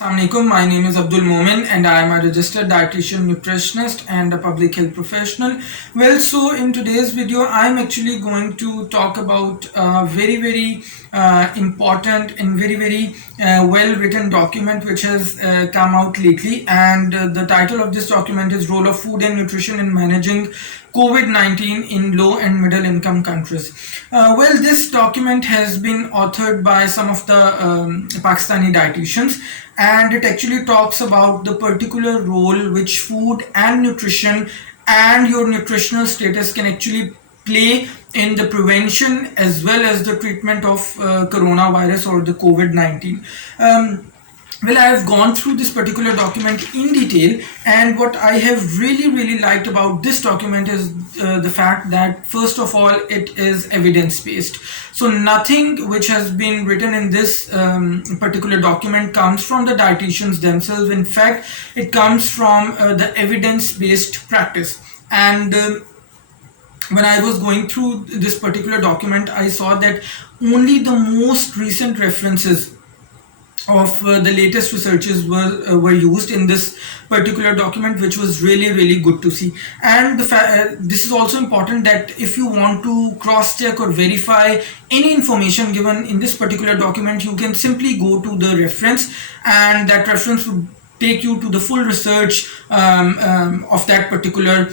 Assalamualaikum. My name is Abdul Momin and I am a registered dietitian, nutritionist and a public health professional. So in today's video, I'm actually going to talk about a very important and very well written document which has come out lately, and the title of this document is Role of Food and Nutrition in Managing COVID-19 in Low and Middle Income Countries. This document has been authored by some of the Pakistani dietitians, and it actually talks about the particular role which food and nutrition and your nutritional status can actually play in the prevention as well as the treatment of coronavirus or the COVID-19. I have gone through this particular document in detail, and what I have really liked about this document is the fact that first of all it is evidence based. So nothing which has been written in this particular document comes from the dietitians themselves. In fact, it comes from the evidence based practice. And when I was going through this particular document, I saw that only the most recent references of the latest researches were used in this particular document, which was really good to see. And this is also important, that if you want to cross check or verify any information given in this particular document, you can simply go to the reference, and that reference would take you to the full research of that particular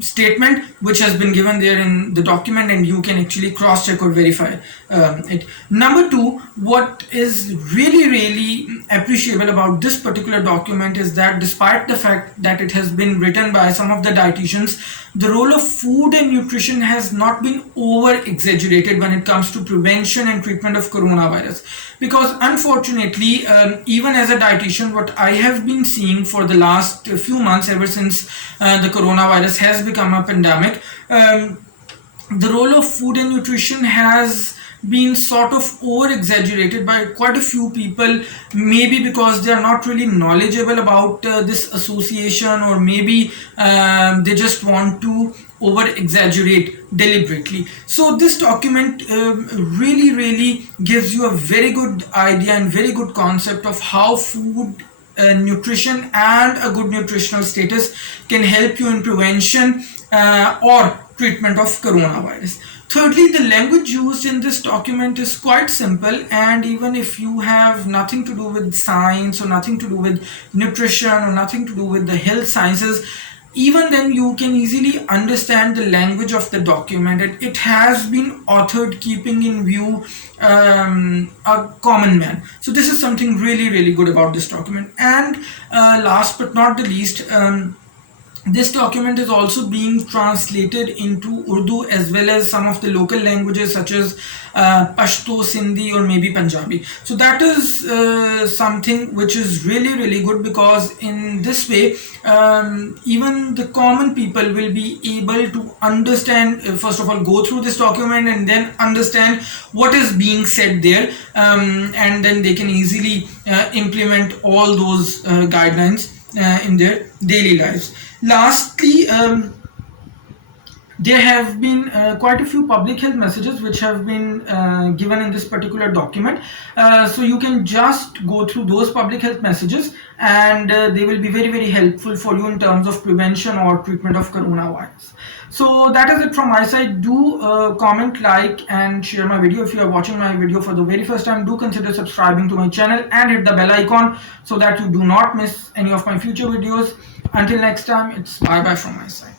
statement which has been given there in the document, and you can actually cross check or verify it. Number two, what is really appreciable about this particular document is that despite the fact that it has been written by some of the dietitians, the role of food and nutrition has not been over exaggerated when it comes to prevention and treatment of coronavirus. Because unfortunately, even as a dietitian, what I have been seeing for the last few months, ever since the coronavirus has become a pandemic, the role of food and nutrition has been sort of over exaggerated by quite a few people, maybe because they are not really knowledgeable about this association, or maybe they just want to over exaggerate deliberately. So this document really gives you a very good idea and very good concept of how food, nutrition and a good nutritional status can help you in prevention or treatment of coronavirus. Thirdly, the language used in this document is quite simple, and even if you have nothing to do with science or nothing to do with nutrition or nothing to do with the health sciences, even then you can easily understand the language of the document. It has been authored keeping in view a common man. So this is something really good about this document. And last but not the least, this document is also being translated into Urdu as well as some of the local languages such as Pashto, Sindhi or maybe Punjabi. So that is something which is really good, because in this way even the common people will be able to understand, first of all go through this document and then understand what is being said there, and then they can easily implement all those guidelines in their daily lives. Lastly, there have been quite a few public health messages which have been given in this particular document. So you can just go through those public health messages, and they will be very helpful for you in terms of prevention or treatment of coronavirus. So that is it from my side. Do comment, like and share my video. If you are watching my video for the very first time, do consider subscribing to my channel and hit the bell icon so that you do not miss any of my future videos. Until next time, it's bye from my side.